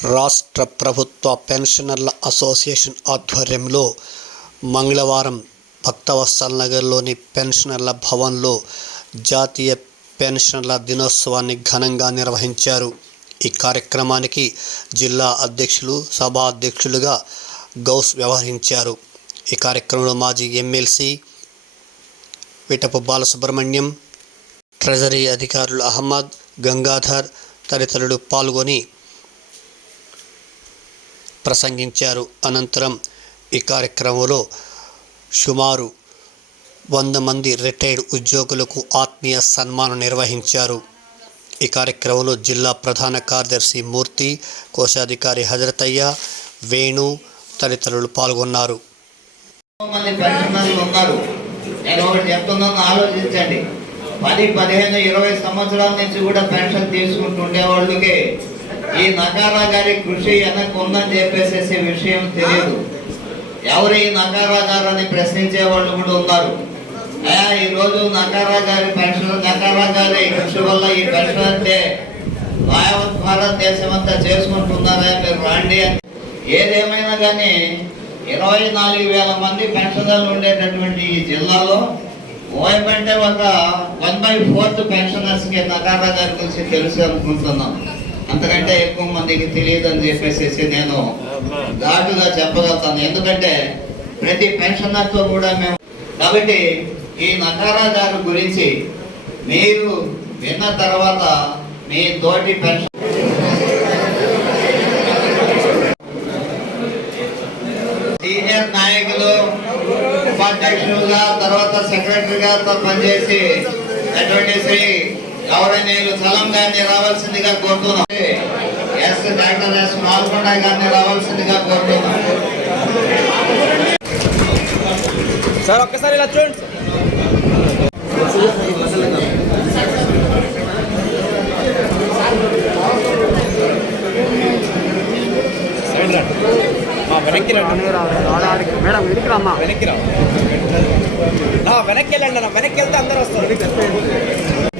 రాష్ట్ర ప్రభుత్వ పెన్షనర్ల అసోసియేషన్ ఆధ్వర్యంలో మంగళవారం భక్తవత్సల్ నగర్లోని పెన్షనర్ల భవన్లో జాతీయ పెన్షనర్ల దినోత్సవాన్ని ఘనంగా నిర్వహించారు. ఈ కార్యక్రమానికి జిల్లా అధ్యక్షులు సభా అధ్యక్షులుగా గౌస్ వ్యవహరించారు. ఈ కార్యక్రమంలో మాజీ ఎమ్మెల్సీ విటపు బాలసుబ్రహ్మణ్యం ట్రెజరీ అధికారులు అహ్మద్ గంగాధర్ తదితరులు పాల్గొని ప్రసంగించారు. అనంతరం ఈ కార్యక్రమంలో సుమారు వంద మంది రిటైర్డ్ ఉద్యోగులకు ఆత్మీయ సన్మానం నిర్వహించారు. ఈ కార్యక్రమంలో జిల్లా ప్రధాన కార్యదర్శి మూర్తి కోశాధికారి హజరతయ్య వేణు తదితరులు పాల్గొన్నారు. నేను ఒకటి చెప్తున్నాను ఆలోచించండి. పది పదిహేను ఇరవై సంవత్సరాల నుంచి కూడా పెన్షన్ తీసుకుంటుండే వాళ్ళకి ఈ నకారా గారి కృషి వెనక్కి ఉందని చెప్పేసేసి విషయం తెలియదు ఎవరు ఈ నకారా గారు అని ప్రశ్నించే వాళ్ళు కూడా ఉన్నారు. అయ్యా ఈ రోజు నకారా గారి పెన్షన్ నకారా గారి కృషి వల్ల ఈ పెన్షన్ అంటే యావత్ భారతదేశం అంతా చేసుకుంటున్నారా? మీరు రాండి అని. ఏదేమైనా కానీ ఇరవై నాలుగు వేల మంది పెన్షనర్లు ఉండేటటువంటి ఈ జిల్లాలో ఓయమంటే ఒక వన్ బై ఫోర్త్ పెన్షనర్స్కి నకారా గారి గురించి తెలుసు అనుకుంటున్నాం. అంతకంటే ఎక్కువ మందికి తెలియదు అని చెప్పేసి నేను ఘాటుగా చెప్పగలుగుతాను. ఎందుకంటే ప్రతి పెన్షనర్తో కూడా మేము కాబట్టి ఈ నకారా గారి గురించి మీరు విన్న తర్వాత మీ తోటి పెన్షన్ సీనియర్ నాయకులు ఉపాధ్యక్షులుగా తర్వాత సెక్రటరీగా పనిచేసి అటువంటి శ్రీ గౌరవనీయులు సలం గారిని రావాల్సిందిగా కోరుతున్నాం. ఎస్ డాక్టర్ ఎస్ మాల్కొండ గారిని రావాల్సిందిగా కోరుతున్నాం. సార్ ఒక్కసారి ఇలా చూడండి వెనక్కి రండి. మేడం వెనక్కి రమ్మా. వెనక్కి రా. ఆ, వెనక్కి వెళ్ళండి అన్న వెనక్కి వెళ్తే అందరూ వస్తారు.